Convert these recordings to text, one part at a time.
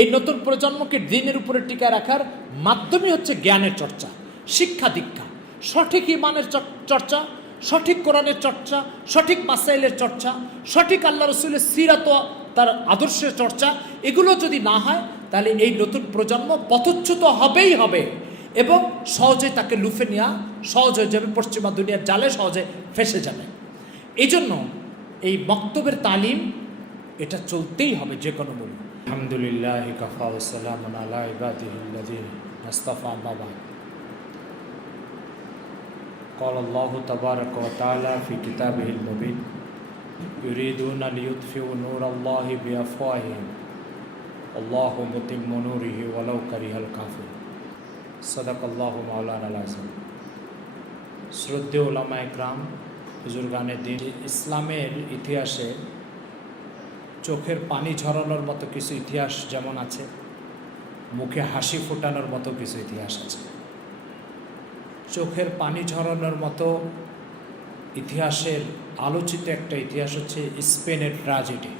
এই নতুন প্রজন্মকে দিনের উপরে টিকায় রাখার মাধ্যমই হচ্ছে জ্ঞানের চর্চা, শিক্ষা দীক্ষা, সঠিক ইমানের চর্চা, সঠিক কোরআনের চর্চা, সঠিক মাসাইলের চর্চা, সঠিক আল্লাহ রসুলের সিরাত তার আদর্শের চর্চা। এগুলো যদি না হয় তাহলে এই নতুন প্রজন্ম পথচ্যুত হবেই হবে এবং সহজে তাকে লুফে নেওয়া সহজ হয়ে যাবে, পশ্চিমা দুনিয়ার জালে সহজে ফেসে যাবে। এই জন্য এই বক্তব্যের তালিম এটা চলতেই হবে যে কোনো মূল্য। আলহামদুলিল্লাহ কাফা ওয়া সালামুন আলা ইবাদিহিল্লাযিনা ইসতাফা আম্মা বা'দ। قال الله تبارك وتعالى في كتابه المبين يريدون ليطفئوا نور الله بأفواههم والله متم نوره ولو كره الكافرون صدق الله مولانا العظيم। শ্রদ্ধেয় উলামা ইকরাম, বুজুর্গানে দ্বীন, ইসলামের ইতিহাসে চোখের পানি ঝরানোর মতো কিছু ইতিহাস যেমন আছে, মুখে হাসি ফোটানোর মতো কিছু ইতিহাস আছে। চোখের পানি ঝরানোর মতো ইতিহাসের আলোচিত একটা ইতিহাস হচ্ছে স্পেনের ট্র্যাজেডি।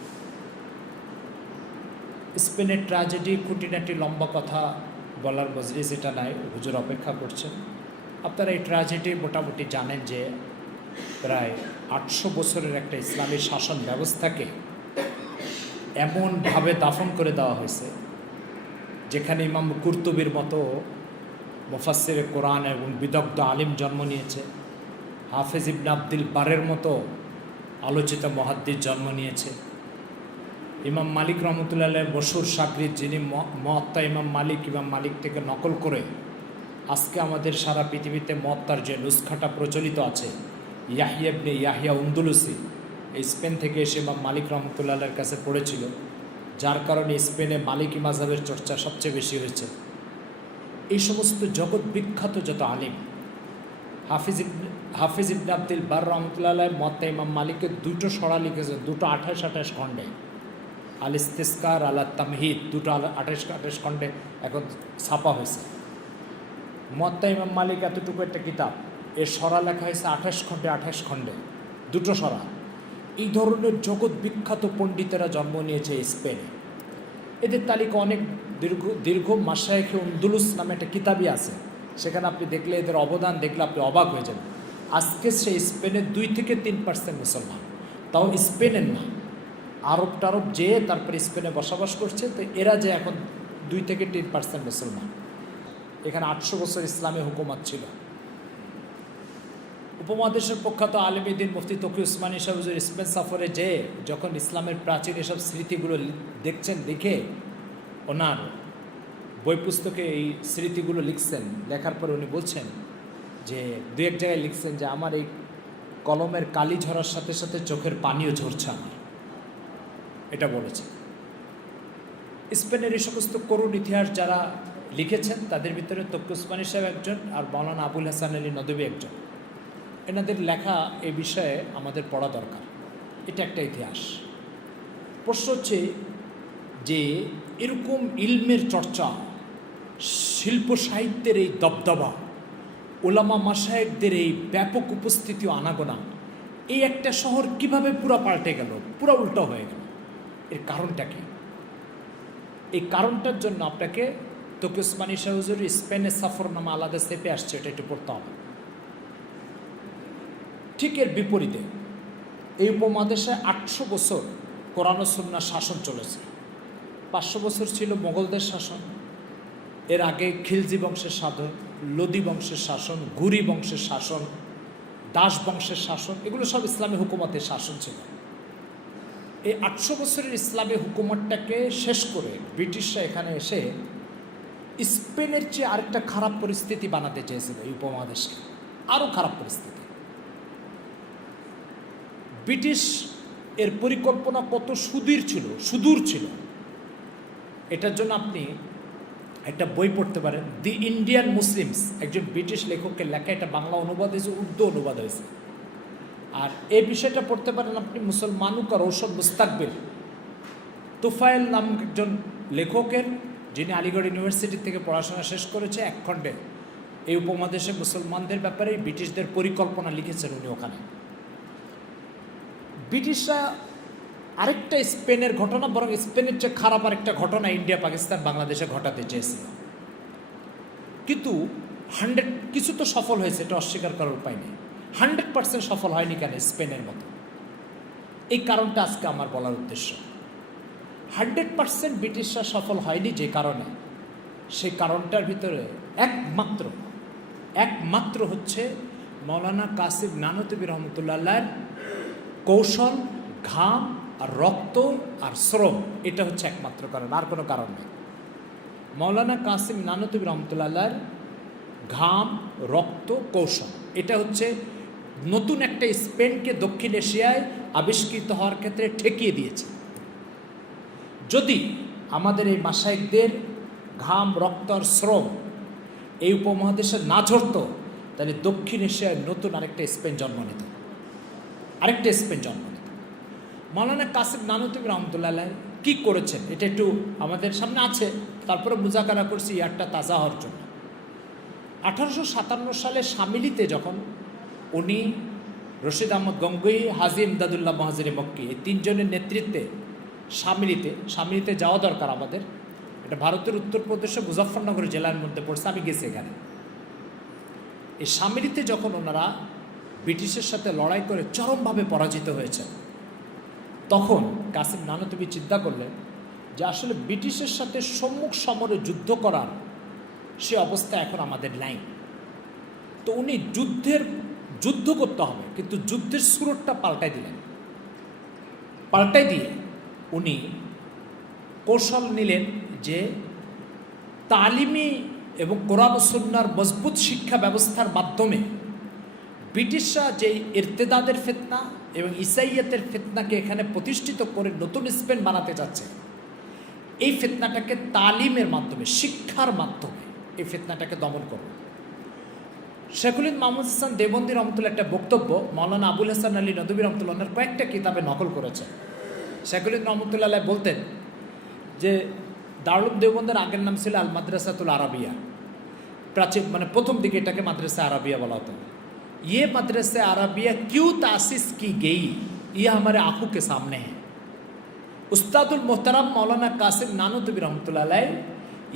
স্পেনের ট্র্যাজেডি খুঁটিনাটি লম্বা কথা বলার মজলিস এটা নাই, হুজুর অপেক্ষা করছেন। আপনারা এই ট্র্যাজেডি মোটামুটি জানেন যে প্রায় 800 বছরের একটা ইসলামী শাসন ব্যবস্থাকে এমনভাবে দাফন করে দেওয়া হয়েছে যেখানে ইমাম কুরতুবির মতো মুফাসসিরে কোরআন এবং বিদগ্ধ আলিম জন্ম নিয়েছে, হাফেজ ইবনে আব্দুল বারের মতো আলোচিত মুহাদ্দিস জন্ম নিয়েছে, ইমাম মালিক রহমতুল্লাহ মশহুর শাগরিদ যিনি মুয়াত্তা ইমাম মালিক থেকে নকল করে আজকে আমাদের সারা পৃথিবীতে মুয়াত্তার যে নুসখাটা প্রচলিত আছে, ইয়াহইয়া ইবনে ইয়াহইয়া উন্দুলুসি এই স্পেন থেকে এসে ইমাম মালিক রহমতুল্লাহর কাছে পড়েছিল, যার কারণে স্পেনে মালিকি মাযহাবের চর্চা সবচেয়ে বেশি হয়েছে। এই সমস্ত জগৎ বিখ্যাত যত আলিম, হাফিজ ইবনে আব্দুল বার রহমতুল্লাহ মুয়াত্তা ইমাম মালিকের 2টো সরা লিখেছে, 2টো 28 খণ্ডে, আল ইস্তিসকার আলা তামহিদ, 2টো 28 খণ্ডে এখন ছাপা হয়েছে। মুয়াত্তা ইমাম মালিক এতটুকু একটা কিতাব, এর সরা লেখা হয়েছে 28 খণ্ডে 2টো সরা। এই ধরনের জগৎ বিখ্যাত পণ্ডিতেরা জন্ম নিয়েছে স্পেনে। এদের তালিকা অনেক দীর্ঘ। মাশায়েখে উন্দুলুস নামে একটা কিতাবই আছে, সেখানে আপনি দেখলে এদের অবদান দেখলে আপনি অবাক হয়ে যাবেন। আজকে সেই স্পেনের 2-3% মুসলমান, তাও স্পেনের না, আরব টারব যেয়ে তারপরে স্পেনে বসবাস করছে। তো এরা যে এখন 2-3% মুসলমান, এখানে 800 বছর ইসলামী হুকুমত ছিল। উপমহাদেশের প্রখ্যাত আলেম দ্বীন মুফতি তকি উসমানী সাহেব হুজুর স্পেন সফরে যেয়ে যখন ইসলামের প্রাচীন এসব স্মৃতিগুলো দেখছেন, দেখে ওনার বই পুস্তকে এই স্মৃতিগুলো লিখছেন। লেখার পরে উনি বলছেন যে 2-1 জায়গায় লিখছেন যে আমার এই কলমের কালি ঝরার সাথে সাথে চোখের পানিও ঝরছে আমার, এটা বলেছে। স্পেনের এই সমস্ত করুণ ইতিহাস যারা লিখেছেন তাদের ভিতরে তকি উসমানী সাহেব একজন, আর মাওলানা আবুল হাসান আলী নদভী একজন। এনাদের লেখা এই বিষয়ে আমাদের পড়া দরকার। এটা একটা ইতিহাস। প্রশ্ন হচ্ছে যে এরকম ইলমের চর্চা, শিল্প সাহিত্যের এই দবদবা, ওলামা মাশায়েখদের এই ব্যাপক উপস্থিতি ও আনাগোনা, এই একটা শহর কিভাবে পুরো পাল্টে গেল, পুরো উল্টো হয়ে গেল? এর কারণটা কি? এই কারণটার জন্য আপনাকে তকি উসমানী সাহেব হুজুর স্পেনের সফরনামা আলাদা চেপে আসছে, এটা একটু পড়তে হবে। ঠিক এর বিপরীতে এই উপমহাদেশে 800 বছর কোরআন ও সুন্নাহর শাসন চলেছে। 500 বছর ছিল মোগলদের শাসন, এর আগে খিলজি বংশের শাসন, লোদি বংশের শাসন, ঘুরি বংশের শাসন, দাস বংশের শাসন, এগুলো সব ইসলামী হুকুমতের শাসন ছিল। এই 800 বছরের ইসলামী হুকুমতটাকে শেষ করে ব্রিটিশরা এখানে এসে স্পেনের চেয়ে আরেকটা খারাপ পরিস্থিতি বানাতে চেয়েছিল এই উপমহাদেশকে, আরও খারাপ পরিস্থিতি। ব্রিটিশ এর পরিকল্পনা কত সুদূর ছিল। এটার জন্য আপনি একটা বই পড়তে পারেন, দি ইন্ডিয়ান মুসলিমস, একজন ব্রিটিশ লেখকের লেখা, এটা বাংলা অনুবাদ হয়েছে, উর্দু অনুবাদ হয়েছে। আর এই বিষয়টা পড়তে পারেন আপনি মুসলমানুক আর ঔষধ মুস্তাকবিল, তুফাইল নামক একজন লেখকের, যিনি আলিগড় ইউনিভার্সিটি থেকে পড়াশোনা শেষ করেছে। 1 খণ্ডে এই উপমহাদেশে মুসলমানদের ব্যাপারে ব্রিটিশদের পরিকল্পনা লিখেছেন উনি ওখানে। ব্রিটিশরা আরেকটা স্পেনের ঘটনা, বরং স্পেনের চেয়ে খারাপ আরেকটা ঘটনা ইন্ডিয়া পাকিস্তান বাংলাদেশে ঘটাতে চেয়েছিল, কিন্তু কিছু তো সফল হয়েছে, এটা অস্বীকার করার উপায় নেই। 100% সফল হয়নি কেন স্পেনের মতো? এই কারণটা আজকে আমার বলার উদ্দেশ্য। 100% ব্রিটিশরা সফল হয়নি যে কারণে, সেই কারণটার ভিতরে একমাত্র হচ্ছে মৌলানা কাসিম নানতুবি রহমতুল্লাহর কৌশল, ঘাম আর রক্ত আর শ্রম, এটা হচ্ছে একমাত্র কারণ, আর কোনো কারণ নেই। মৌলানা কাসিম নানতুবি রহমতুল্লাহর ঘাম, রক্ত, কৌশল, এটা হচ্ছে নতুন একটা স্পেনকে দক্ষিণ এশিয়ায় আবিষ্কৃত হওয়ার ক্ষেত্রে ঠেকিয়ে দিয়েছে। যদি আমাদের এই মাশায়েখদের ঘাম, রক্ত আর শ্রম এই উপমহাদেশে না ঝরত, তাহলে দক্ষিণ এশিয়ায় নতুন আরেকটা স্পেন জন্ম নিত। মৌলানা কাসিম নানতুবি রহমতুল্লাহ কী করেছেন এটা একটু আমাদের সামনে আছে, তারপরে মুজাকারা করছি ইয়ারটা তাজা হওয়ার জন্য। 1857 সালে শামিলিতে যখন উনি রশিদ আহমদ গঙ্গুই, হাজি ইমদাদুল্লাহ মহাজিরে মক্কি, এই তিনজনের নেতৃত্বে শামিলিতে যাওয়া দরকার আমাদের। এটা ভারতের উত্তরপ্রদেশে মুজফ্ফরনগর জেলার মধ্যে পড়ছে, আমি গেছি এখানে। এই শামিলিতে যখন ওনারা ব্রিটিশের সাথে লড়াই করে চরমভাবে পরাজিত হয়েছে, তখন কাসিম নানতুবি চিন্তা করলেন যে আসলে ব্রিটিশের সাথে সম্মুখ সমরে যুদ্ধ করার সে অবস্থা এখন আমাদের নাই। তো উনি যুদ্ধ করতে হবে, কিন্তু যুদ্ধের সুরটটা পাল্টাই দিয়ে উনি কৌশল নিলেন যে তালিমি এবং কোরআন ও সুন্নাহর মজবুত শিক্ষা ব্যবস্থার মাধ্যমে ব্রিটিশরা যেই ইরতেদাদের ফিতনা এবং ইসাইয়াতের ফিতনাকে এখানে প্রতিষ্ঠিত করে নতুন স্পেন বানাতে যাচ্ছে, এই ফিতনাটাকে তালিমের মাধ্যমে, শিক্ষার মাধ্যমে এই ফিতনাটাকে দমন করবে। শেখুল হিন্দ মাহমুদ হাসান দেওবন্দি রহমতুল্লাহ একটা বক্তব্য মৌলানা আবুল হাসান আলী নদভী রহমতুল্লাহর কয়েকটা কিতাবে নকল করেছে। শেখুল হিন্দ রহমতুল্লাহ বলতেন যে দারুল দেওবন্দের আগের নাম ছিল আল মাদ্রাসাতুল আরাবিয়া, প্রাচীন মানে প্রথম দিকে এটাকে মাদ্রাসা আরাবিয়া বলা হতো। ये मदरसा अरबिया क्यों तासीस की गई, ये हमारे आंखों के सामने है। उस्तादुल मोहतरम मौलाना कासिम नानूतबी रहमतुल्लाह अलैह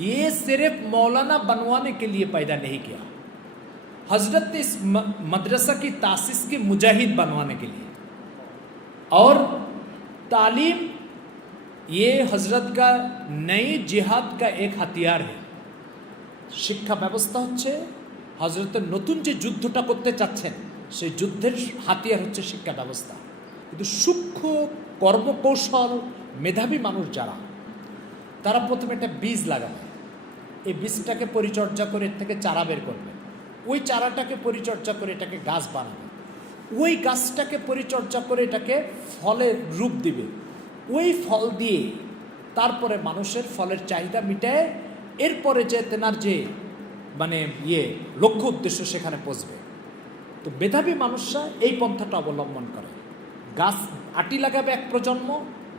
ये सिर्फ मौलाना बनवाने के लिए पैदा नहीं किया, हजरत ने इस मदरसा की तासीस की मुजाहिद बनवाने के लिए, और तालीम ये हजरत का नई जिहाद का एक हथियार है। शिक्षा व्यवस्था হচ্ছে হজরতের নতুন যে যুদ্ধটা করতে চাচ্ছেন সেই যুদ্ধের হাতিয়ার হচ্ছে শিক্ষা ব্যবস্থা। কিন্তু সূক্ষ্ম কর্মকৌশল মেধাবী মানুষ যারা, তারা প্রথমে একটা বীজ লাগাবে, এই বীজটাকে পরিচর্যা করে এর থেকে চারা বের করবে, ওই চারাটাকে পরিচর্যা করে এটাকে গাছ বানাবে, ওই গাছটাকে পরিচর্যা করে এটাকে ফলের রূপ দিবে, ওই ফল দিয়ে তারপরে মানুষের ফলের চাহিদা মিটায়, এরপরে যে তেনার যে মানে লক্ষ্য উদ্দেশ্য সেখানে পৌঁছবে। তো মেধাবী মানুষরা এই পন্থাটা অবলম্বন করে, গাছ আটি লাগাবে এক প্রজন্ম,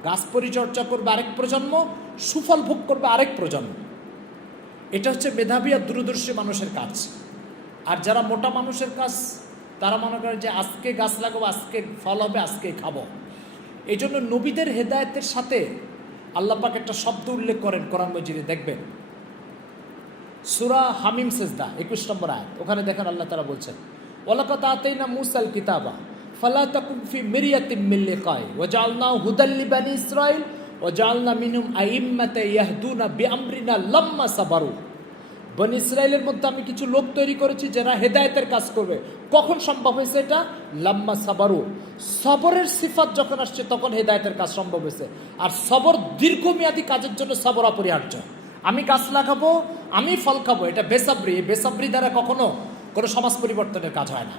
গাছ পরিচর্যা করবে আরেক প্রজন্ম, সুফল ভোগ করবে আরেক প্রজন্ম। এটা হচ্ছে মেধাবী আর দূরদর্শী মানুষের কাজ। আর যারা মোটা মানুষের কাজ, তারা মনে করে যে আজকে গাছ লাগাবো, আজকে ফল হবে, আজকে খাবো। এই জন্য নবীদের হেদায়েতের সাথে আল্লাহ পাক একটা শব্দ উল্লেখ করেন কোরআন মজিদে, দেখবেন সূরা হামিম সেজদা 21 নম্বর আয়াত, ওখানে দেখেন আল্লাহ তাআলা বলছেন ওয়ালাকাদ আতাইনা মুসাল কিতাবা ফালা তাকুম ফি মিরয়াতিম মিন লিকাই ওয়া জাআলনাহু হুদাল লিবানি ইসরাঈল ওয়া জাআলনা মিনহুম আইম্মাতান ইয়াহদুনা বিআমরিনা লাম্মা সাবারু। বনি ইসরাইলের মধ্যে আমি কিছু লোক তৈরি করেছি যারা হেদায়েতের কাজ করবে। কখন সম্ভব হয়েছে এটা? লাম্মা সাবারু, সবরের সিফাত যখন আসছে তখন হেদায়েতের কাজ সম্ভব হয়েছে। আর সবর দীর্ঘমেয়াদী কাজের জন্য সবর অপরিহার্য। আমি গাছ লাগাবো, আমি ফল খাবো, এটা বেসাবরি। এই বেসাবরি দ্বারা কখনো কোনো সমাজ পরিবর্তনের কাজ হয় না।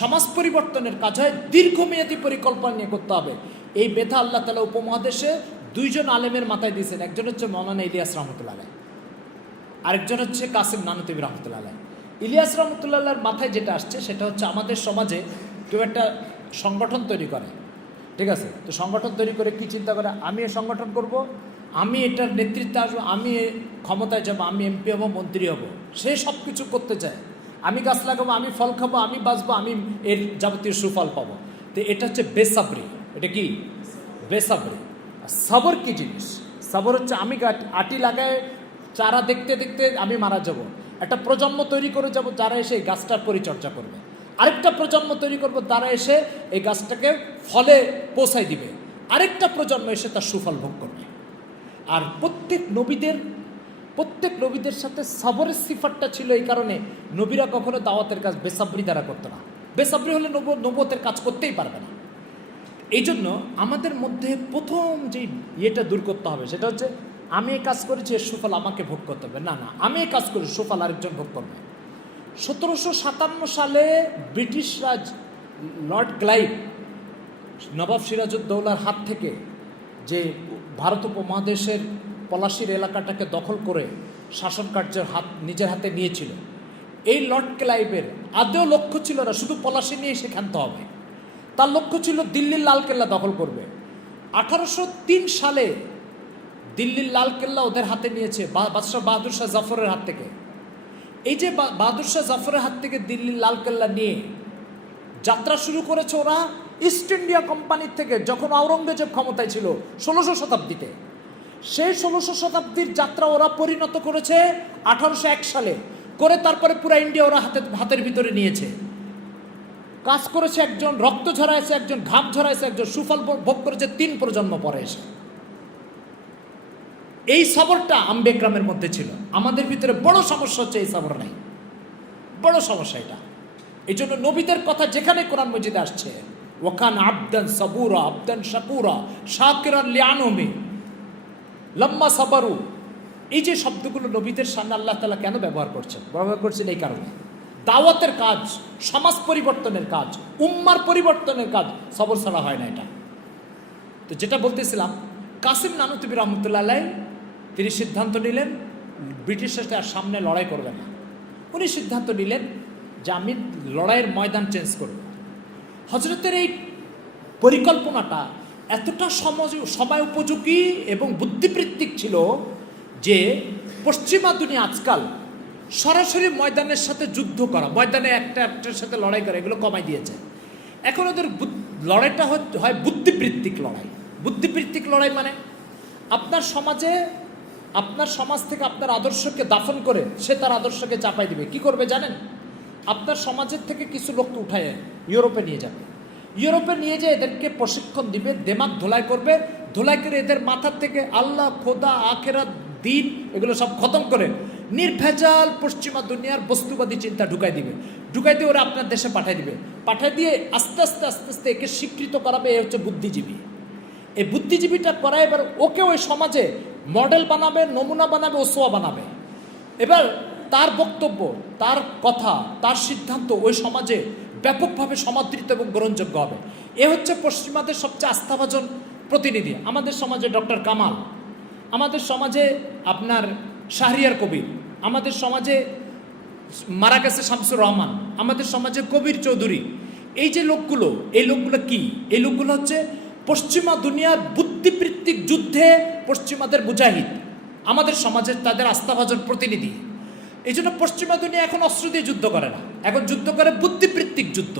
সমাজ পরিবর্তনের কাজ হয় দীর্ঘমেয়াদী পরিকল্পনা নিয়ে করতে হবে। এই বেথা আল্লাহ তাআলা উপমহাদেশে দুইজন আলেমের মাথায় দিয়েছেন, একজন হচ্ছে মৌলানা ইলিয়াস রহমতুল্লাহ আলাইহ, আরেকজন হচ্ছে কাসিম নানতুবি রহমতুল্লাহ আলাইহ। ইলিয়াস রহমতুল্লাহর মাথায় যেটা আসছে সেটা হচ্ছে আমাদের সমাজে কেউ একটা সংগঠন তৈরি করে, ঠিক আছে? তো সংগঠন তৈরি করে কি চিন্তা করে, আমি এ সংগঠন করব, আমি এটার নেতৃত্বে আসবো, আমি ক্ষমতায় যাবো, আমি এমপি হব, মন্ত্রী হব। সে সব কিছু করতে চায়। আমি গাছ লাগাবো, আমি ফল খাবো, আমি বাঁচবো, আমি এর যাবতীয় সুফল পাবো। তো এটা হচ্ছে বেসাবরি। এটা কি বেসাবরি। সবর কি জিনিস? সবর হচ্ছে আমি আটি লাগায় চারা দেখতে দেখতে আমি মারা যাব, একটা প্রজন্ম তৈরি করে যাব যারা এসে এই গাছটার পরিচর্যা করবে, আরেকটা প্রজন্ম তৈরি করবো তারা এসে এই গাছটাকে ফলে পৌঁছায় দিবে, আরেকটা প্রজন্ম এসে তার সুফল ভোগ করবে। আর প্রত্যেক নবীদের সাথে সবরের সিফাতটা ছিল, এই কারণে নবীরা কখনো দাওয়াতের কাজ বেসাবরি দ্বারা করতো না। বেসাবরি হলে নবুয়তের কাজ করতেই পারবে না। এই জন্য আমাদের মধ্যে প্রথম যে ইয়েটা দূর করতে হবে সেটা হচ্ছে আমি এই কাজ করেছি, এর সুফল আমাকে ভোগ করতে হবে না, আমি এই কাজ করি, সুফল আরেকজন ভোগ করবে। 1757 সালে ব্রিটিশ রাজ লর্ড ক্লাইভ নবাব সিরাজউদ্দৌলার হাত থেকে যে ভারত উপমহাদেশের পলাশির এলাকাটাকে দখল করে শাসন কার্যের নিজের হাতে নিয়েছিল, এই লর্ড ক্লাইভের আদৌ লক্ষ্য ছিল না শুধু পলাশি নিয়ে সে ক্ষান্ত হবে, তার লক্ষ্য ছিল দিল্লির লালকেল্লা দখল করবে। 1803 সালে দিল্লির লালকেল্লা ওদের হাতে নিয়েছে বাদশাহ বাহাদুর শাহ জাফরের হাত থেকে। এই যে বাহাদুর শাহ জাফরের হাত থেকে দিল্লির লালকেল্লা নিয়ে যাত্রা শুরু করেছে ওরা ইস্ট ইন্ডিয়া কোম্পানির থেকে, যখন আওরঙ্গজেব ক্ষমতায় ছিল 1600 শতাব্দীতে। সেই 1600 শতাব্দীর যাত্রা ওরা পরিণত করেছে 1801 সালে করে, তারপরে পুরো ইন্ডিয়া ওরা হাতের ভিতরে নিয়েছে। কাজ করেছে একজন, রক্ত ঝরাইছে একজন, ঘাম ঝরাইছে একজন, সুফল ভোগ করেছে 3 প্রজন্ম পরে এসে। এই সবরটা আম্বেকরামের মধ্যে ছিল। আমাদের ভিতরে বড় সমস্যা হচ্ছে এই সবর নাই, বড় সমস্যা এটা। এই জন্য নবীদের কথা যেখানে কোরআন মজিদে আসছে, ওয়াকান আবদান সাবুরা আবদান শাকুরা শাকিরান লিআনুমি লম্মা সাবারু, এই যে শব্দগুলো নবীদের সামনে আল্লাহ তাআলা কেন ব্যবহার করছেন এই কারণে দাওয়াতের কাজ, সমাজ পরিবর্তনের কাজ, উম্মার পরিবর্তনের কাজ সবর ছাড়া হয় না এটা। তো যেটা বলতেছিলাম, কাসিম নানুতুবি রহমতুল্লাহ আলাইহি তিনি সিদ্ধান্ত নিলেন ব্রিটিশের সামনে লড়াই করবে না। উনি সিদ্ধান্ত নিলেন যে আমি লড়াইয়ের ময়দান চেঞ্জ করব। হযরতের এই পরিকল্পনাটা এতটা সময় উপযোগী এবং বুদ্ধিবৃত্তিক ছিল যে পশ্চিমা দুনিয়া আজকাল সরাসরি ময়দানের সাথে যুদ্ধ করা, ময়দানে একটার সাথে লড়াই করা, এগুলো কমাই দিয়েছে। এখন ওদের লড়াইটা হয় বুদ্ধিবৃত্তিক লড়াই। বুদ্ধিবৃত্তিক লড়াই মানে আপনার সমাজ থেকে আপনার আদর্শকে দাফন করে সে তার আদর্শকে চাপাই দিবে। কি করবে জানেন? আপনার সমাজের থেকে কিছু লোককে উঠায় ইউরোপে নিয়ে যাবে, ইউরোপে নিয়ে যেয়ে এদেরকে প্রশিক্ষণ দিবে, দেমাগ ধোলাই করবে, ধোলাই করে এদের মাথার থেকে আল্লাহ, খোদা, আখেরাত, দিন এগুলো সব খতম করে নির্ভেজাল পশ্চিমা দুনিয়ার বস্তুবাদী চিন্তা ঢুকাই দিয়ে ওরা আপনার দেশে পাঠিয়ে দিবে। পাঠিয়ে দিয়ে আস্তে আস্তে একে স্বীকৃত করাবে। এ হচ্ছে বুদ্ধিজীবী। এই বুদ্ধিজীবীটা করা এবার ওকে ওই সমাজে মডেল বানাবে, নমুনা বানাবে, ওসোয়া বানাবে। এবার তার বক্তব্য, তার কথা, তার সিদ্ধান্ত ওই সমাজে ব্যাপকভাবে সমাদৃত এবং গ্রহণযোগ্য হবে। এ হচ্ছে পশ্চিমাদের সবচেয়ে আস্থাভাজন প্রতিনিধি। আমাদের সমাজে ডক্টর কামাল, আমাদের সমাজে আপনার শাহরিয়ার কবির, আমাদের সমাজে মারা গেছে শামসুর রহমান, আমাদের সমাজে কবির চৌধুরী। এই যে লোকগুলো, এই লোকগুলো কি? এই লোকগুলো হচ্ছে পশ্চিমা দুনিয়ার বুদ্ধিবৃত্তিক যুদ্ধে পশ্চিমাদের মুজাহিদ, আমাদের সমাজের তাদের আস্থাভাজন প্রতিনিধি। এই জন্য পশ্চিমা দুনিয়া এখন অস্ত্র দিয়ে যুদ্ধ করে না, এখন যুদ্ধ করে বুদ্ধিবৃত্তিক যুদ্ধ।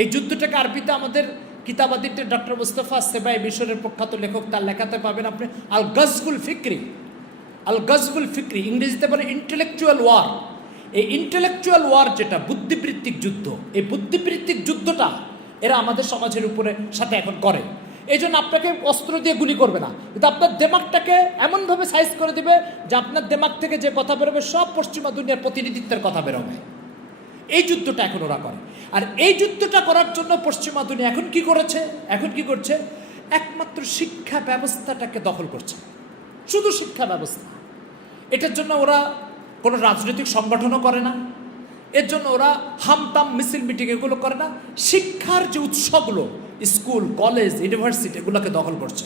এই যুদ্ধটাকে আরবিতে আমাদের কিতাবাদিতে ডক্টর মুস্তফা সেবাই মিশরের প্রখ্যাত লেখক, তার লেখাতে পাবেন আপনি আল গজবুল ফিক্রি, ইংরেজিতে বলে ইন্টেলেকচুয়াল ওয়ার। এই ইন্টেলেকচুয়াল ওয়ার যেটা বুদ্ধিবৃত্তিক যুদ্ধ, এই বুদ্ধিবৃত্তিক যুদ্ধটা এরা আমাদের সমাজের উপরে সাথে এখন করে। এই জন্য আপনাকে অস্ত্র দিয়ে গুলি করবে না, কিন্তু আপনার দেমাগটাকে এমনভাবে সাইজ করে দেবে যে আপনার দেমাগ থেকে যে কথা বেরোবে সব পশ্চিমা দুনিয়ার প্রতিনিধিত্বের কথা বেরোবে। এই যুদ্ধটা এখন ওরা করে। আর এই যুদ্ধটা করার জন্য পশ্চিমা দুনিয়া এখন কি করছে? একমাত্র শিক্ষা ব্যবস্থাটাকে দখল করছে, শুধু শিক্ষা ব্যবস্থা। এটার জন্য ওরা কোনো রাজনৈতিক সংগঠনও করে না, এর জন্য ওরা হামতাম মিছিল মিটিং এগুলো করে না। শিক্ষার যে উৎসগুলো, স্কুল, কলেজ, ইউনিভার্সিটি, এগুলোকে দখল করছে।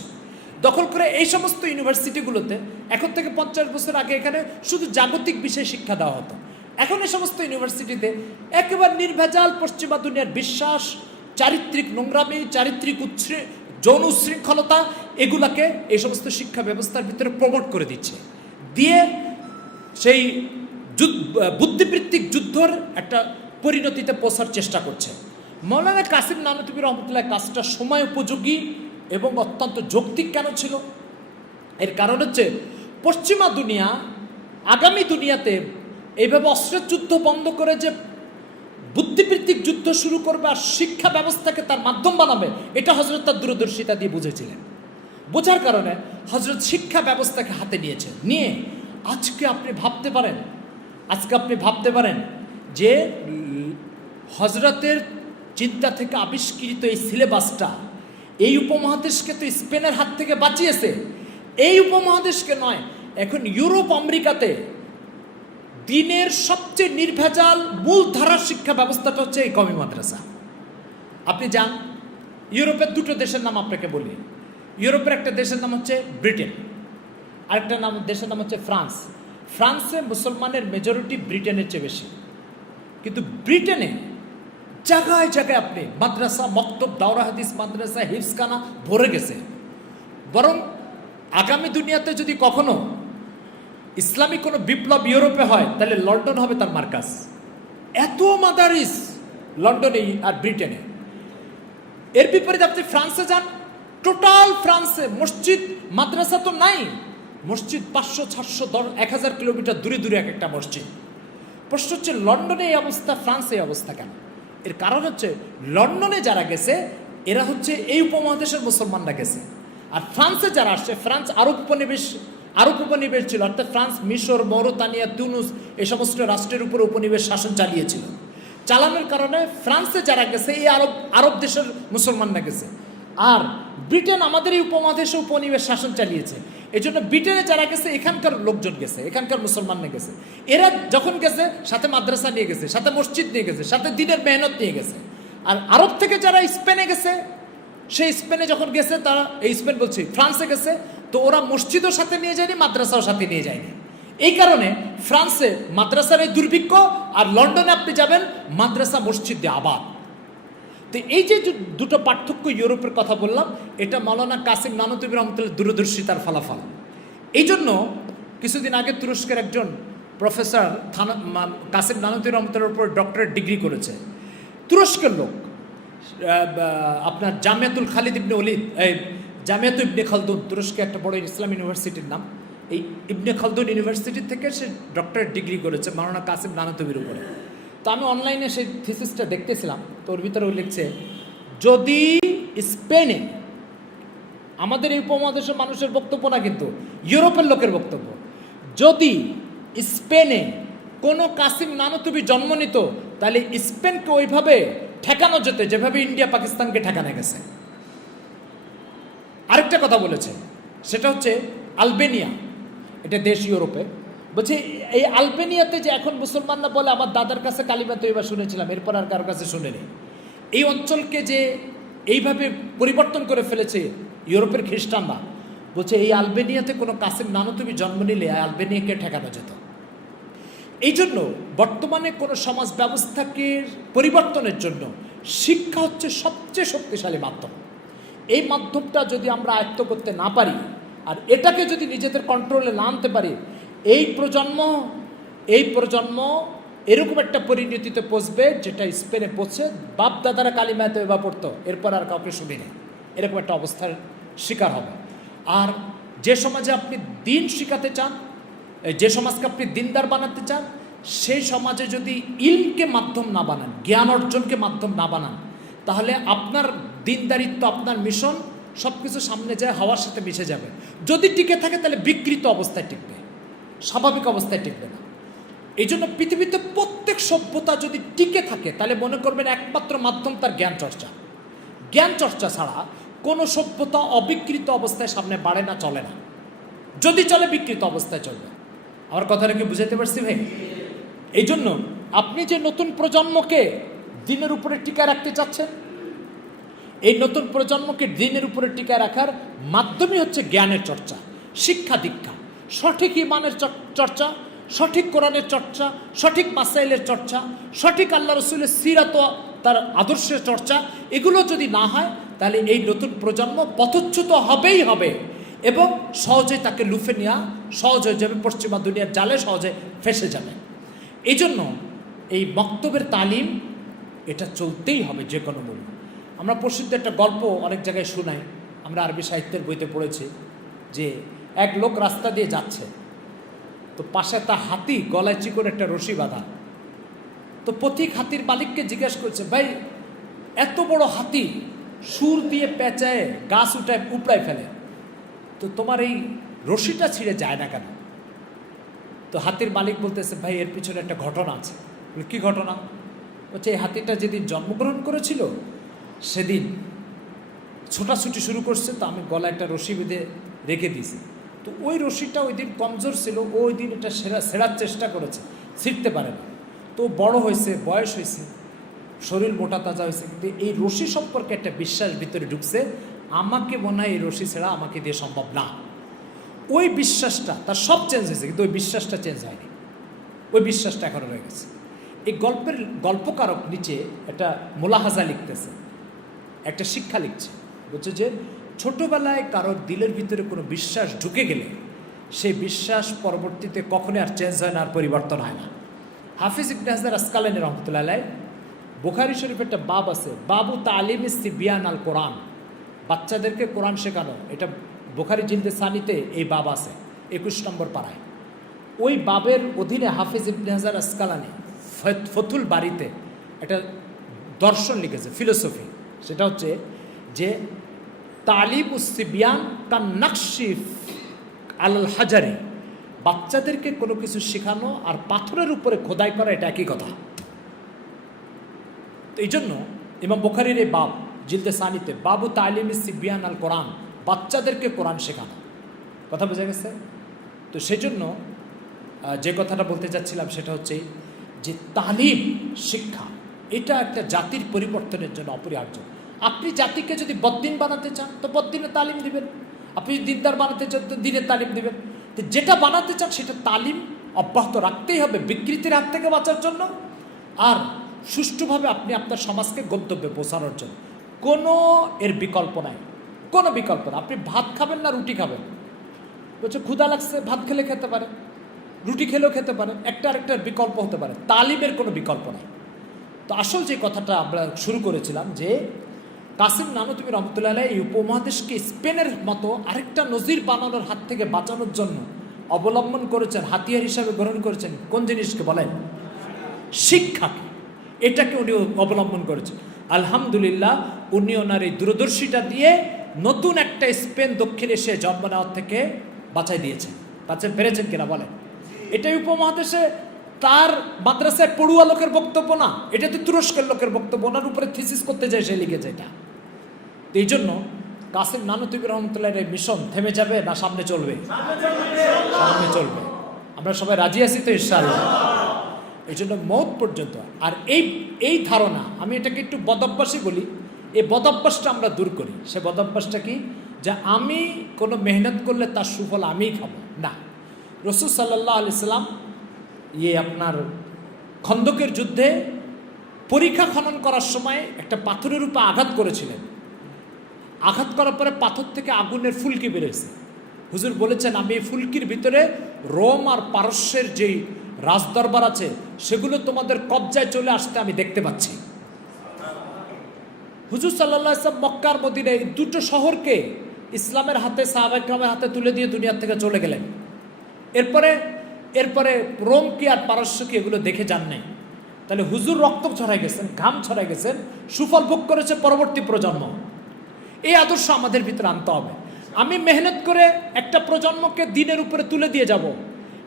দখল করে এই সমস্ত ইউনিভার্সিটিগুলোতে এখন থেকে 50 বছর আগে এখানে শুধু জাগতিক বিষয়ে শিক্ষা দেওয়া হতো। এখন এই সমস্ত ইউনিভার্সিটিতে একেবারে নির্ভেজাল পশ্চিমা দুনিয়ার বিশ্বাস, চারিত্রিক নোংরামি, চারিত্রিক যৌন উচ্ছৃঙ্খলতা, এগুলাকে এই সমস্ত শিক্ষা ব্যবস্থার ভিতরে প্রমোট করে দিচ্ছে, দিয়ে সেই বুদ্ধিবৃত্তিক যুদ্ধর একটা পরিণতিতে পৌঁছার চেষ্টা করছে। মৌলানা কাসিম নানুতুবি রহমতুল্লাহ কাজটা সময় উপযোগী এবং অত্যন্ত যৌক্তিক কেন ছিল? এর কারণ হচ্ছে পশ্চিমা দুনিয়া আগামী দুনিয়াতে এইভাবে অস্ত্রের যুদ্ধ বন্ধ করে যে বুদ্ধিবৃত্তিক যুদ্ধ শুরু করবে আর শিক্ষা ব্যবস্থাকে তার মাধ্যম বানাবে, এটা হজরত তার দূরদর্শিতা দিয়ে বুঝেছিলেন। বোঝার কারণে হজরত শিক্ষা ব্যবস্থাকে হাতে নিয়েছেন। নিয়ে আজকে আপনি ভাবতে পারেন যে হজরতের চিন্তা থেকে আবিষ্কৃত এই সিলেবাসটা এই উপমহাদেশকে তো স্পেনের হাত থেকে বাঁচিয়েছে। এই উপমহাদেশকে নয়, এখন ইউরোপ আমেরিকাতে দিনের সবচেয়ে নির্ভেজাল মূলধারার শিক্ষা ব্যবস্থাটা হচ্ছে এই কওমি মাদ্রাসা। আপনি যান ইউরোপের দুটো দেশের নাম আপনাকে বলি। ইউরোপের একটা দেশের নাম হচ্ছে ব্রিটেন, আরেকটা দেশের নাম হচ্ছে ফ্রান্স। ফ্রান্সে মুসলমানের মেজরিটি ব্রিটেনের চেয়ে বেশি, কিন্তু ব্রিটেনে জায়গায় জায়গায় আপনি মাদ্রাসা, মক্তব, দাওরা হাদিস মাদ্রাসা, হিফজখানা ভরে গেছে। বরং আগামী দুনিয়াতে যদি কখনো ইসলামিক কোনো বিপ্লব ইউরোপে হয়, তাহলে লন্ডন হবে তার মার্কাজ। এত মাদারিস লন্ডনে আর ব্রিটেনে। এর বিপরীতে আপনি ফ্রান্সে যান, টোটাল ফ্রান্সে মসজিদ মাদ্রাসা তো নাই। মসজিদ 500, 600, 1000 কিলোমিটার দূরে দূরে এক একটা মসজিদ। প্রশ্ন হচ্ছে লন্ডনে এই অবস্থা, ফ্রান্সে এই অবস্থা কেন? এর কারণ হচ্ছে লন্ডনে যারা গেছে এরা হচ্ছে এই উপমহাদেশের মুসলমানরা গেছে, আর ফ্রান্সে যারা আসছে, ফ্রান্স আরব উপনিবেশ ছিল, অর্থাৎ ফ্রান্স মিশর, মৌরতানিয়া, তুনুস এই সমস্ত রাষ্ট্রের উপর উপনিবেশ শাসন চালিয়েছিল। চালানোর কারণে ফ্রান্সে যারা গেছে এই আরব দেশের মুসলমানরা গেছে, আর ব্রিটেন আমাদের এই উপমহাদেশে উপনিবেশ শাসন চালিয়েছে। এই জন্য ব্রিটেনে যারা গেছে এখানকার লোকজন গেছে, এখানকার মুসলমানরা গেছে। এরা যখন গেছে সাথে মাদ্রাসা নিয়ে গেছে, সাথে মসজিদ নিয়ে গেছে, সাথে দিনের মেহনত নিয়ে গেছে। আর আরব থেকে যারা স্পেনে গেছে, সেই স্পেনে যখন গেছে, তারা এই স্পেন বলছি ফ্রান্সে গেছে, তো ওরা মসজিদও সাথে নিয়ে যায়নি, মাদ্রাসাও সাথে নিয়ে যায়নি। এই কারণে ফ্রান্সে মাদ্রাসার এই দুর্ভিক্ষ, আর লন্ডনে আপনি যাবেন মাদ্রাসা মসজিদ দিয়ে আবাদ। তো এই যে দুটো পার্থক্য ইউরোপের কথা বললাম, এটা মাওলানা কাসিম নানুতুবি রহমতুল্লাহ দূরদর্শিতার ফলাফল। এই জন্য কিছুদিন আগে তুরস্কের একজন প্রফেসর কাসিম নানুতুবি রহমতুল্লাহর উপর ডক্টরেট ডিগ্রি করেছে, তুরস্কের লোক। আপনার জামিয়াতুল খালিদ ইবনে ওলিদ, জামিয়াতু ইবনে খালদুন, তুরস্কে একটা বড় ইসলাম ইউনিভার্সিটির নাম। এই ইবনে খালদুন ইউনিভার্সিটি থেকে সে ডক্টরেট ডিগ্রি করেছে মাওলানা কাসিম নানুতুবির উপরে। তো আমি অনলাইনে সেই থিসিসটা দেখতেছিলাম, তো ওর ভিতরে লিখছে, যদি স্পেনে, আমাদের এই উপমহাদেশের মানুষের বক্তব্য না, কিন্তু ইউরোপের লোকের বক্তব্য, যদি স্পেনে কোনো কাসিম নানুতুবি জন্ম নিত, তাহলে স্পেনকে ওইভাবে ঠেকানো যেত যেভাবে ইন্ডিয়া পাকিস্তানকে ঠেকানো গেছে। আরেকটা কথা বলেছে, সেটা হচ্ছে আলবেনিয়া, এটা দেশ ইউরোপে। বলছে এই আলবেনিয়াতে যে এখন মুসলমানরা বলে, আমার দাদার কাছে কালিমা তৈবা শুনেছিলাম, এরপর আর কারোর কাছে শুনেনি। এই অঞ্চলকে যে এইভাবে পরিবর্তন করে ফেলেছে ইউরোপের খ্রিস্টানরা, বলছে এই আলবেনিয়াতে কোনো কাসিম নানুতুবি জন্ম নিলে আলবেনিয়াকে ঠেকানো যেত। এই জন্য বর্তমানে কোনো সমাজ ব্যবস্থাকে পরিবর্তনের জন্য শিক্ষা হচ্ছে সবচেয়ে শক্তিশালী মাধ্যম। এই মাধ্যমটা যদি আমরা আয়ত্ত করতে না পারি, আর এটাকে যদি নিজেদের কন্ট্রোলে না আনতে পারি, এই প্রজন্ম এরকম একটা পরিণতিতে পৌঁছবে, যেটা স্পেনে পৌঁছে বাপ দাদারা কালিমায় তওবা পড়তো, এরপর আর কাউকে শুনিনি, এরকম একটা অবস্থার শিকার হবে। আর যে সমাজে আপনি দিন শিখাতে চান, যে সমাজকে আপনি দিনদার বানাতে চান, সেই সমাজে যদি ইলমকে মাধ্যম না বানান, জ্ঞান অর্জনকে মাধ্যম না বানান, তাহলে আপনার দিনদারিত্ব, আপনার মিশন সব কিছু সামনে যায়, হাওয়ার সাথে মিশে যাবে। যদি টিকে থাকে তাহলে বিকৃত অবস্থায় টিকবে, স্বাভাবিক অবস্থায় টিকবে না। এই জন্য পৃথিবীতে প্রত্যেক সভ্যতা যদি টিকে থাকে, তাহলে মনে করবেন একমাত্র মাধ্যম তার জ্ঞান চর্চা। জ্ঞান চর্চা ছাড়া কোনো সভ্যতা অবিকৃত অবস্থায় সামনে বাড়ে না, চলে না। যদি চলে, বিকৃত অবস্থায় চলবে। আমার কথাটা কি বুঝাতে পারছি ভাই? এই জন্য আপনি যে নতুন প্রজন্মকে দিনের উপরে টিকা রাখতে চাচ্ছেন, এই নতুন প্রজন্মকে দিনের উপরে টিকা রাখার মাধ্যমই হচ্ছে জ্ঞানের চর্চা, শিক্ষা দীক্ষা, সঠিক ইমানের চর্চা, সঠিক কোরআনের চর্চা, সঠিক মাসাইলের চর্চা, সঠিক আল্লাহ রসুলের সিরাত, তার আদর্শের চর্চা। এগুলো যদি না হয়, তাহলে এই নতুন প্রজন্ম পথচ্যুত হবেই হবে, এবং সহজে তাকে লুফে নেওয়া সহজ হয়ে যাবে, পশ্চিমা দুনিয়ার জালে সহজে ফেসে যাবে। এই জন্য এই মক্তবের তালিম এটা চলতেই হবে যে কোনো মূল্যে। আমরা প্রসিদ্ধ একটা গল্প অনেক জায়গায় শোনাই, আমরা আরবি সাহিত্যের বইতে পড়েছি যে এক লোক রাস্তা দিয়ে যাচ্ছে, তো পাশে তার হাতি গলায় চিকন একটা রশি বাঁধা। তো পথিক হাতির মালিককে জিজ্ঞাসা করছে, ভাই এত বড় হাতি সুর দিয়ে পেঁচায় গাছ উপড়ায় ফেলে, তো তোমার এই রশিটা ছিঁড়ে যায় না কেন? তো হাতির মালিক বলতেছে, ভাই এর পিছনে একটা ঘটনা আছে। কি ঘটনা? বলছে এই হাতিটা যেদিন জন্মগ্রহণ করেছিল সেদিন ছোটাছুটি শুরু করছে, তো আমি গলায় একটা রশি বেঁধে রেখে দিয়েছি। তো ওই রশিটা ওই দিন কমজোর ছিল, ওই দিন এটা ছেঁড়ার চেষ্টা করেছে, ছিঁড়তে পারে না। তো বড় হয়েছে, বয়স হয়েছে, শরীর মোটা তাজা হয়েছে, কিন্তু এই রশি সম্পর্কে একটা বিশ্বাস ভিতরে ঢুকছে, আমাকে মনে হয় এই রশি ছেঁড়া আমাকে দিয়ে সম্ভব না। ওই বিশ্বাসটা তার সব চেঞ্জ হয়েছে, কিন্তু ওই বিশ্বাসটা চেঞ্জ হয়নি, ওই বিশ্বাসটা এখনো রয়ে গেছে। এই গল্পের গল্পকারক নিচে একটা মোলাহাজা লিখতেছে, একটা শিক্ষা লিখছে। বলছে যে ছোটোবেলায় কারোর দিলের ভিতরে কোনো বিশ্বাস ঢুকে গেলে সেই বিশ্বাস পরবর্তীতে কখনোই আর চেঞ্জ হয় না, আর পরিবর্তন হয় না। হাফিজ ইবনে হাজার আসকালানী রহমতুল্লাহ আলাইহি বুখারী শরীফের একটা বাব আছে, বাবু তালিম সিবিয়ান আল কোরআন, বাচ্চাদেরকে কোরআন শেখানো। এটা বুখারী জিলদে সানিতে এই বাব আছে, 21 নম্বর পাড়ায়। ওই বাবের অধীনে হাফিজ ইবনে হাজার আসকালানী ফতুল বাড়িতে একটা দর্শন লিখেছে, ফিলোসফি। সেটা হচ্ছে যে তালিম সিবিয়ান কান নাকশিফ আল হাজারি, বাচ্চাদেরকে কোনো কিছু শেখানো আর পাথরের উপরে খোদাই করা এটা একই কথা। তো এই জন্য ইমাম বুখারীর এই বাব জিলদে সানিতে বাবু তালিম সিবিয়ান আল কোরআন, বাচ্চাদেরকে কোরআন শেখানো। কথা বোঝা গেছে? তো সেজন্য যে কথাটা বলতে চাচ্ছিলাম সেটা হচ্ছে যে তালিম, শিক্ষা, এটা একটা জাতির পরিবর্তনের জন্য অপরিহার্য। আপনি জাতিকে যদি বদ্দিন বানাতে চান তো বদ্দিনে তালিম দিবেন, আপনি যদি দিনদার বানাতে চান তো দিনের তালিম দিবেন। তো যেটা বানাতে চান সেটা তালিম অব্যাহত রাখতেই হবে বিকৃতির হাত থেকে বাঁচার জন্য, আর সুষ্ঠুভাবে আপনি আপনার সমাজকে গন্তব্যে পৌঁছানোর জন্য। কোনো এর বিকল্প নাই, কোনো বিকল্প না। আপনি ভাত খাবেন না রুটি খাবেন? বলছে ক্ষুধা লাগছে, ভাত খেলে খেতে পারে, রুটি খেলেও খেতে পারে, একটা আরেকটার বিকল্প হতে পারে, তালিমের কোনো বিকল্প নাই। তো আসল যে কথাটা আমরা শুরু করেছিলাম যে কাসিম নানুতুবি রহমতুল্লাহ আলাইহি এই উপমহাদেশকে স্পেনের মতো আরেকটা নজির বানানোর হাত থেকে বাঁচানোর জন্য অবলম্বন করেছেন, হাতিয়ার হিসাবে গ্রহণ করেছেন কোন জিনিসকে বলেন? শিক্ষাকে। এটাকে উনি অবলম্বন করেছেন। আলহামদুলিল্লাহ, উনি ওনার এই দূরদর্শিতা দিয়ে নতুন একটা স্পেন দক্ষিণ এশিয়ায় জন্ম নেওয়ার থেকে বাঁচাই দিয়েছেন। বাঁচাই পেরেছেন কিনা বলেন? এটাই উপমহাদেশে তার মাদ্রাসায় পড়ুয়া লোকের বক্তব্য না, এটা তো তুরস্কের লোকের বক্তব্য, ওনার উপরে থিসিস করতে যায় সে লিখেছে এটা। তো এই জন্য কাসিম নানুতুবি রহমতুল্লাহের এই মিশন থেমে যাবে না সামনে চলবে? সামনে চলবে। আমরা সবাই রাজি আছি তো ইনশাআল্লাহ? এই জন্য মৌত পর্যন্ত। আর এই ধারণা, আমি এটাকে একটু বদভ্যাসই বলি, এই বদভ্যাসটা আমরা দূর করি। সে বদভ্যাসটা কি? যে আমি কোনো মেহনত করলে তার সুফল আমিই খাবো না। রাসূল সাল্লাল্লাহু আলাইহি সাল্লাম আপনার খন্দকের যুদ্ধে পরিখা খনন করার সময় একটা পাথরের উপর আঘাত করেছিলেন। আঘাত করার পরে পাথর থেকে আগুনের ফুলকি বেরোয়েছে। হুজুর বলেছেন, আমি এই ফুলকির ভিতরে রোম আর পারস্যের যেই রাজদরবার আছে সেগুলো তোমাদের কবজায় চলে আসতে আমি দেখতে পাচ্ছি। হুজুর সাল্লাল্লাহু আলাইহি ওয়াসাল্লাম মক্কার মদিনায় দুটো শহরকে ইসলামের হাতে, সাহাবায়ে কেরামের হাতে তুলে দিয়ে দুনিয়া থেকে চলে গেলেন। এরপরে রোম কি আর পারস্য কি এগুলো দেখে যান নাই। তাহলে হুজুর রক্ত ছড়াই গেছেন, ঘাম ছড়াই গেছেন, সুফল ভোগ করেছে পরবর্তী প্রজন্ম। এই আদর্শ আমাদের ভিতরে আনতে হবে। আমি মেহনত করে একটা প্রজন্মকে দিনের উপরে তুলে দিয়ে যাব,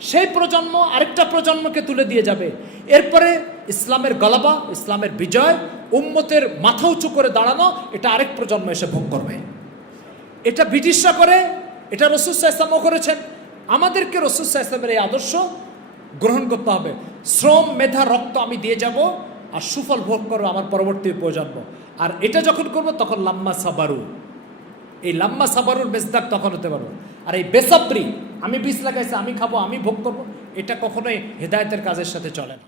সেই প্রজন্ম আরেকটা প্রজন্মকে তুলে দিয়ে যাবে। এরপরে ইসলামের গলাবা, ইসলামের বিজয়, উম্মতের মাথা উঁচু করে দাঁড়ানো, এটা আরেক প্রজন্ম এসে ভোগ করবে। এটা ব্রিটিশরা করে, এটা রাসূল সাল্লাল্লাহু আলাইহি ওয়াসাল্লাম করেছেন। আমাদেরকে রাসূল সাল্লাল্লাহু আলাইহি ওয়াসাল্লামের এই আদর্শ গ্রহণ করতে হবে। শ্রম, মেধা, রক্ত আমি দিয়ে যাব, আর সুফল ভোগ করবো আমার পরবর্তী প্রজন্ম। আর এটা যখন করবো তখন লাম্মা সাবারু, এই লাম্মা সাবারুর মেজদাক তখন হতে পারবো। আর এই বেসাবরি, আমি বীজ লাগাইছি, আমি খাবো, আমি ভোগ করবো, এটা কখনোই হেদায়েতের কাজের সাথে চলে না।